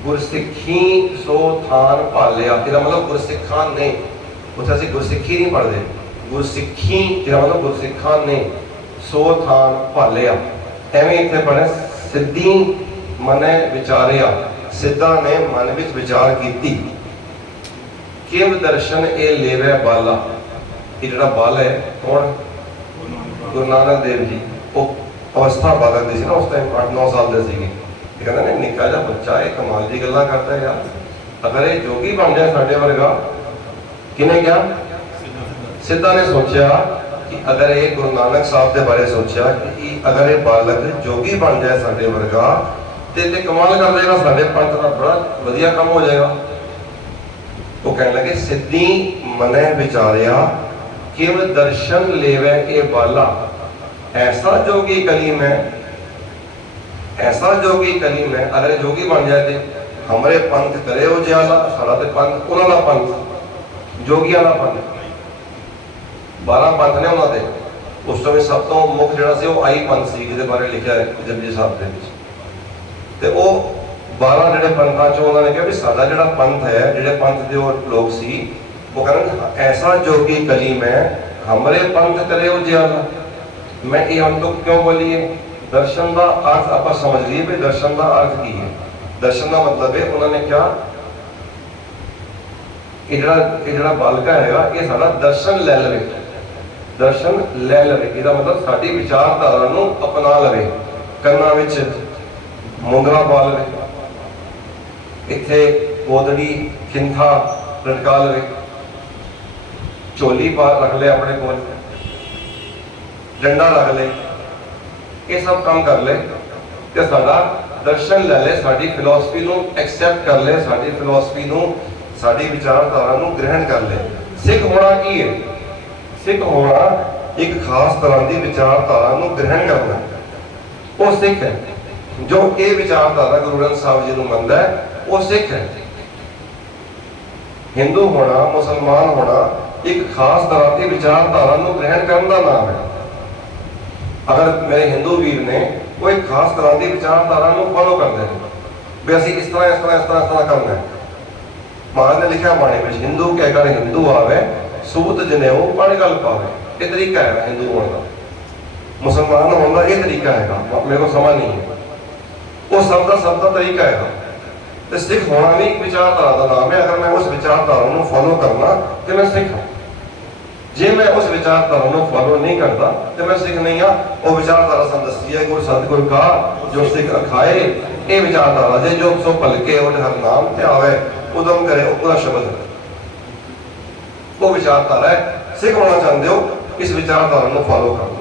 ਗੁਰਸਿੱਖੀ ਸੋ ਥਾਨ ਭਾਲਿਆ, ਇਹਦਾ ਮਤਲਬ ਗੁਰਸਿੱਖਾਂ ਨੇ, ਉੱਥੇ ਅਸੀਂ ਗੁਰਸਿੱਖੀ ਨਹੀਂ ਪੜ੍ਹਦੇ, ਗੁਰਸਿੱਖੀ ਜਿਹੜਾ ਮਤਲਬ ਗੁਰਸਿੱਖਾਂ ਨੇ ਸੋ ਥਾਨ ਭਾਲਿਆ। ਐਵੇਂ ਇੱਥੇ ਪੜ੍ਹੇ ਸਿੱਧੀ ਮਨੈ ਵਿਚਾਰਿਆ, ਸਿੱਧਾ ਨੇ ਮਨ ਵਿੱਚ ਵਿਚਾਰ ਕੀਤੀ। ਕਿਵ ਦਰਸ਼ਨ ਇਹ ਲੇਵੈ ਬਾਲਾ, ਇਹ ਜਿਹੜਾ ਬਲ ਹੈ ਕੌਣ? ਗੁਰੂ ਨਾਨਕ ਦੇਵ ਜੀ। ਉਹ ਅਵਸਥਾ ਬਾਲਕ ਦੀ ਸੀ ਨਾ, ਉਸ ਟਾਈਮ 8-9 ਸਾਲ ਦੇ ਸੀਗੇ। ਇਹ ਕਹਿੰਦਾ ਨੇ ਨਿੱਕਾ ਜਿਹਾ ਬੱਚਾ ਇਹ ਕਮਾਲ ਦੀ ਗੱਲਾਂ ਕਰਦਾ ਯਾਰ, ਅਗਰ ਇਹ ਜੋਗੀ ਬਣ ਜਾਏ ਸਾਡੇ ਵਰਗਾ। ਕਿਹਨੇ ਕਿਹਾ? ਸਿੱਧਾ ਨੇ ਸੋਚਿਆ ਕਿ ਅਗਰ ਇਹ ਗੁਰੂ ਨਾਨਕ ਸਾਹਿਬ ਦੇ ਬਾਰੇ ਸੋਚਿਆ ਕਿ ਅਗਰ ਇਹ ਬਾਲਕ ਜੋਗੀ ਬਣ ਜਾਏ ਸਾਡੇ ਵਰਗਾ ਤੇ ਕਮਾਲ ਕਰ ਦੇਗਾ, ਸਾਡੇ ਪੰਥ ਦਾ ਬੜਾ ਵਧੀਆ ਕੰਮ ਹੋ ਜਾਏਗਾ। ਉਹ ਕਹਿਣ ਲੱਗੇ ਸਿੱਧੀ ਮਨੈ ਵਿਚਾਰਿਆ ਕਿਵ ਦਰਸ਼ਨ लेवे के बाला, ऐसा जोगी कलीम है, ऐसा जोगी कलीम है। अगर जोगी बन जाए तो हमारे पंथ करे हो जियाला, साड़ा ते पंथ उन्होंने पंथ जोगियां का पंथ 12 पंथ ने उन्होंने। उस समय सब तो मुख जिहड़ा सी वो आई पंथ सी, जिहदे बारे लिखा है जपजी साहब दे विच। ते वो 12 जिहड़े पंथां चों उन्होंने कहा भी साडा जिहड़ा पंथ है, जिहड़े पंथ दे वो लोग सी, वो कहते ऐसा जोगी कलीम है हमरे पंथ करे हो जियाला। मैं ये हम तो क्यों बोलिए, दर्शन का अर्थ आप समझ लीए भी दर्शन का अर्थ की है। दर्शन का मतलब है उन्होंने क्या, ये बालका है ये सारा दर्शन ले लवे, दर्शन ले लवे। इसका मतलब साड़ी विचारधारा नूं अपना लवे, कन्ना विच मुंदरा पा लवे, इत्थे गोदड़ी खिंथा लटका लवे, झोली पा रख ले, अपने को डंडा रख ले, ये सब काम कर ले ते साडा दर्शन ले ले, साडी फिलोसफी नूं एक्सैप्ट कर ले, साडी फिलोसफी नूं, साडी विचारधारा नूं ग्रहण कर ले। सिख होना की है? सिख होना एक खास तरह की विचारधारा नूं ग्रहण करना, वो सिख है। जो ये विचारधारा गुरु ग्रंथ साहिब जी नूं मनदा है, वो सिख है। हिंदू होना, मुसलमान होना एक खास तरह की विचारधारा नूं ग्रहण करने का नाम है। अगर मेरे हिंदू वीर ने वो एक खास तरह की विचारधारा नूं फॉलो करते हैं भी असीं इस तरह इस तरह इस तरह इस तरह करना है। महाराज ने लिखा बाणी में, हिंदू कह कर हिंदू आवे, सूत जनेऊ पढ़ गल पावे। ये तरीका है हिंदू होने का। मुसलमान होने का ये तरीका है, मेरे को समझ नहीं है, वो सबका तरीका है। तो सिख होना भी एक विचारधारा का नाम है। अगर मैं उस विचारधारा को फॉलो करना तो मैं सिख हाँ। जे मैं उस विचारधारा को फॉलो नहीं करता तो मैं सिख नहीं हाँ। वो विचारधारा सन दसी है गुरु सतगुरु का, जो सिख खाए ये विचारधारा जे जो सो पलके उठ हर नाम ते आवे, उदम करे उपरा शब्द, वो विचारधारा है। सिख होना चाहते हो, इस विचारधारा को फॉलो कर लो।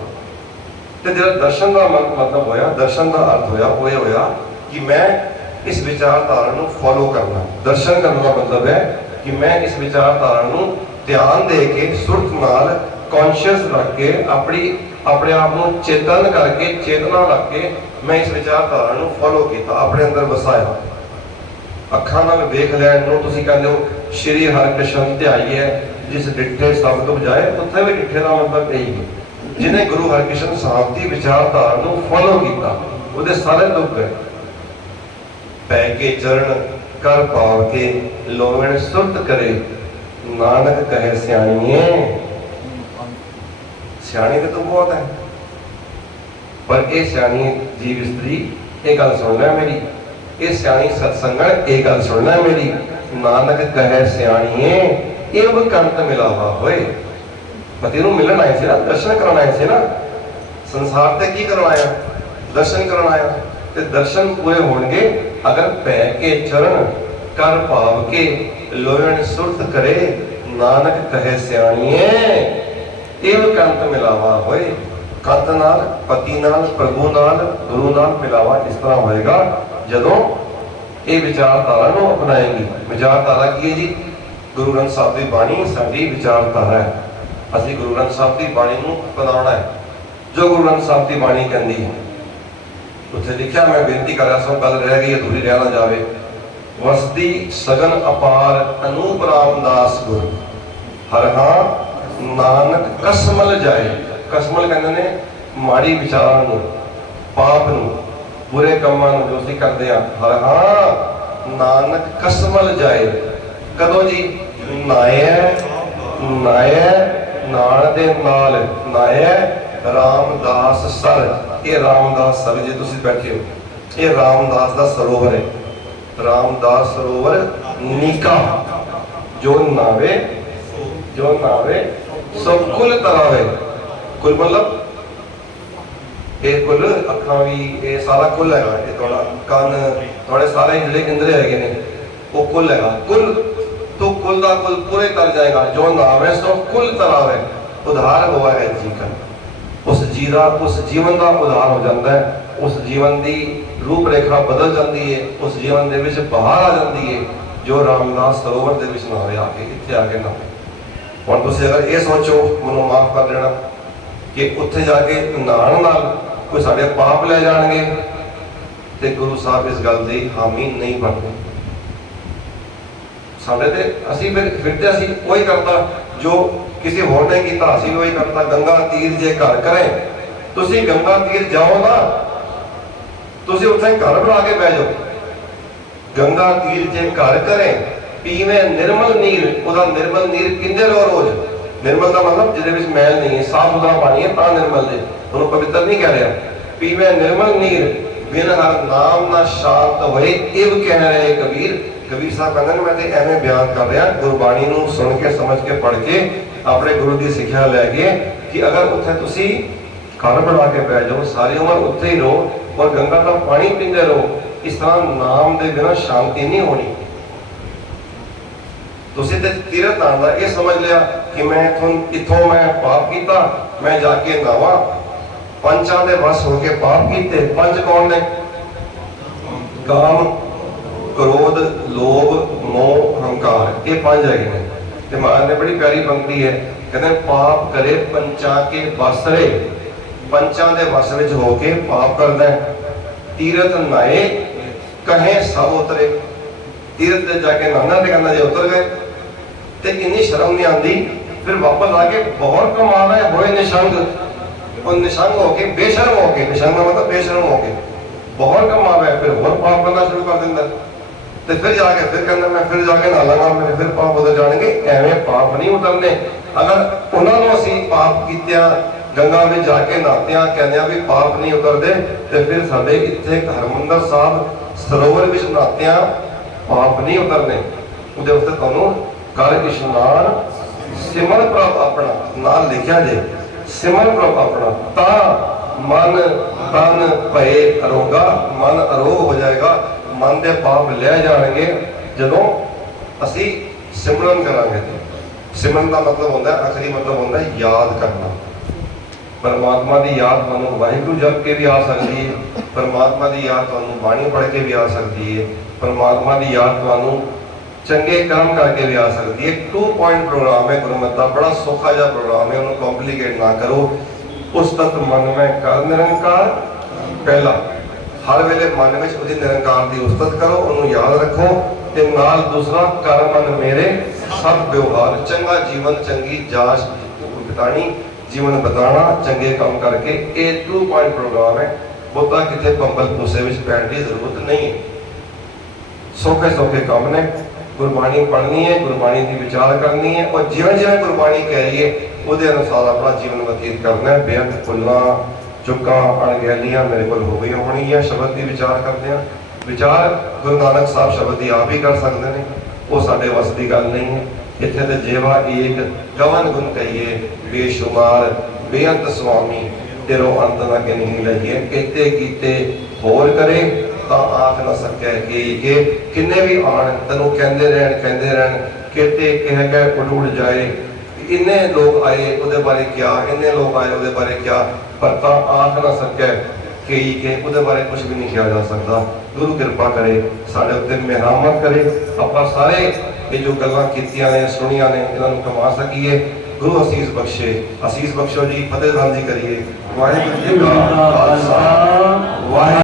तो जो दर्शन का मतलब होया, दर्शन का अर्थ होया वो ये होया कि मैं इस विचारधारा को फॉलो करना। दर्शन करने का मतलब है कि मैं इस विचारधारा को ध्यान दे के सुरत नाल कॉन्शियस रख के अपने आप को चेतन करके, चेतना रख के मैं इस विचारधारा को फॉलो किया, अपने अंदर बसाया। अखां नाल देख लैण नूं तुसीं कहंदे हो श्री हरकृष्ण ध्याई है जिस डिठे सब तो बजाए, उत्थे भी डिठे का मतलब यही है। जिन्हें गुरु हरकृष्ण साहब की विचारधारा को फॉलो किया, उहदे सारे दुख गए। पै के चरण कर पाव के लोवण सुरत करे, नानक कहे सियाणीए। सियाणी तो बहुत है, पर ये सियाणी जीव स्त्री ये गल सुन ले मेरी, ये सियाणी सत्संगण ये गल सुन ले मेरी। नानक कहे सियाणीए एव कंत मिलावा होए। मैं तेनू मिलन आए थे ना, दर्शन करना आए थे ना। संसार ते की करना आया? दर्शन करना आया। ते दर्शन पूरे होंगे अगर पै के चरण कर भाव के लोयण सुरत करे, नानक कहे सियाणीए एव कंत मिलावा होए। कंत नाल, पति नाल, प्रभु नाल, गुरु नाल मिलावा इस तरह होएगा जदों ये विचारधारा को अपनाएंगी। विचारधारा की है जी? गुरु ग्रंथ साहिब की बाणी साडी विचारधारा है। असीं गुरु ग्रंथ साहिब की बाणी को अपनाना है। जो गुरु ग्रंथ साहिब की बाणी कहती है, उत्थे लिखा, मैं बेनती कर रहा सौ गल रह गई अधूरी रह ना जाए। वसदी सगन अपार अनूप रामदास गुर, हर हाँ नानक कसमल जाए। कसमल कहते ने माड़ी विचार नूं, पाप नूं, बुरे कामां नूं जो असीं करदे हां, हर हाँ नानक कसमल जाए। कदों जी? नाए नाल दे नाल नाए रामदास सर। ये रामदास सर जे तुसीं बैठे हो, ये रामदास दा सरोवर है। रामदास सरोवर निका, जो नावे सो कुल तरावे। कुल मतलब ये कुल अखां भी ये सारा कुल है। ये थोड़ा कान थोड़े सारे जिले इंद्रे है वो कुल है। कुल तो कुल दा कुल पूरे तर जाएगा। जो नावे सो कुल तरावे, उधार हुआ है जीवन। उस जीवन का उधार हो जाता है। उस जीवन की रूप रेखा बदल जाती है। उस जीवन दे विच बहार आ जाती है जो रामदास सरोवर दे विच नहावे आके इत्थे आके नहावे। हुण तुसीं अगर ये सोचो, मैनूं माफ कर देना कि उत्थे जाके नहाण नाल कोई साडे पाप ले जाणगे, ते गुरु साहब इस गल दी हामी नहीं भरते। साडे ते असीं फिर ते असीं वही करता जो किसी होर ने कीता, असीं वही करता। गंगा तीर जे घर करें, तुसीं गंगा तीर जाओ ना, तुसीं उत्थे घर बना के बह जाओ। गंगा तीर जे घर करें, पीवे निर्मल नीर, उदा निर्मल नीर पींदे रहो रोज। निर्मल का मतलब जिहदे विच मैल नहीं है, साफ सुथरा पानी है, तां निर्मल है। तुहानूं पवित्र नहीं कह रहा। पीवे निर्मल नीर बिन हर नाम ना शांत होए, इव कह रहे कबीर। कबीर साहब कहते हैं मैं तो एवं बयान कर रहा गुरबाणी नूं सुन के समझ के पढ़ के अपने गुरु की सिक्ख्या लैके कि अगर उत्थे तुसी घर बना के बह जाओ, सारी उम्र उत्थे ही रहो और गंगा का पानी पींदे रहो, इस तरह नाम दे बिना शांति नहीं होनी। तुसी ते तीरथ आंदा ये समझ लिया कि मैं इथों मैं पाप किया, मैं जाके नहावा, पंचां दे वस होके पाप कीते। पंच कौन ने? काम, क्रोध, लोभ, मोह, हंकार, ये पांच है। ते महाराज ने बड़ी प्यारी पंक्ति है, कहते पाप करे पंचा के वस रे। पंचां दे वस विच होके पाप करदा है। तीरथ नाए कहे सब उतरे। तीरथ ते जाके नहाना ते कहना जे उतर गए ते इन्नी शर्म नहीं आती, फिर वापस आके बहुत कमाल है होए निशंग। और निशंग होके बेशर्म होके, निशंग का मतलब बेशर्म होके बहुत कमाल है, फिर और पाप करना शुरू कर देंदा। तो फिर जाके फिर कहना मैं फिर जाके नहा लांगा, मेरे फिर पाप उतर जाएंगे। एवं पाप नहीं उतरने। अगर उन्होंने असी पाप किया गंगा में जाके नहात्या कहने भी पाप नहीं उतरते, तो फिर साडे इत्थे हरमंदर साहब सरोवर में नहात्या पाप नहीं उतरने। उहदे उत्ते तुहानूं कर इशनान सिमर प्रभ अपना नाल लिखिया जे, सिमर प्रभ अपना ता मन तन भय अरोगा। मन अरोग हो जाएगा, मन के पाप ले जाएंगे जदों असी सिमरन करांगे। सिमरन का मतलब होता है, आखिरी मतलब होता है याद करना। परमात्मा की याद तुहानूं वाहिगुरू जप के भी आ सकती है, परमात्मा की याद तुहानूं बाणी पढ़ के भी आ सकती है, परमात्मा की याद तुहानूं चंगे कर्म करके भी आ सकती है। 2 पॉइंट प्रोग्राम है गुरमत का, बड़ा सौखा जिहा प्रोग्राम है, उन्होंने कॉम्प्लीकेट ना करो। उस तत्व मन में कर निरंकार पहला, हर वेले मन में उसकी निरंकार की उस्तत करो, उन्होंने याद रखो। ते नाल दूसरा कर मन मेरे सब व्यवहार, चंगा जीवन चंगी जाच बितानी, जीवन बताना चंगे काम करके। ये 2 पॉइंट प्रोग्राम है, बहुता कितने पंबल भूसे में पैण की जरूरत नहीं है। सौखे सौखे काम ने, गुरबाणी पढ़नी है, गुरबाणी की विचार करनी है, और जिवें जिवें गुरबाणी कह रही है उसके अनुसार अपना जीवन व्यतीत करना है। बेअंत भुल्लां चुक्कां अणगहलियां मेरे को हो गई होनी है। शब्द की विचार करते हैं, विचार गुरु नानक साहब शब्द की आप ही कर सकते हैं, वो साडे वस की गल नहीं है। इत्थे ते जेवा एक गवन गुण कहिए बेशुमार बेअंत स्वामी तेरो अंत न के नहीं लगिए। कहते कीते होर करे तां आख न सके के किन्ने भी आण तैनूं कहंदे रहन कहते कह के उड़ जाए। इन्ने लोग आए उहदे बारे क्या, इन्ने लोग आए उहदे बारे क्या, पर तां आख न सके के उहदे बारे कुछ भी नहीं किया जा सकता। गुरु कृपा करे साडे उत्ते मेहरबान करे, आपां सारे ये जो गल्लां कीतियां ने सुनियां ने इन्हां नूं कमा सकीए। गुरु असीस बख्शे, असीस बख्शो जी, फतेह जी करिए। वाहिगुरू जी का खालसा वाहिगुरू।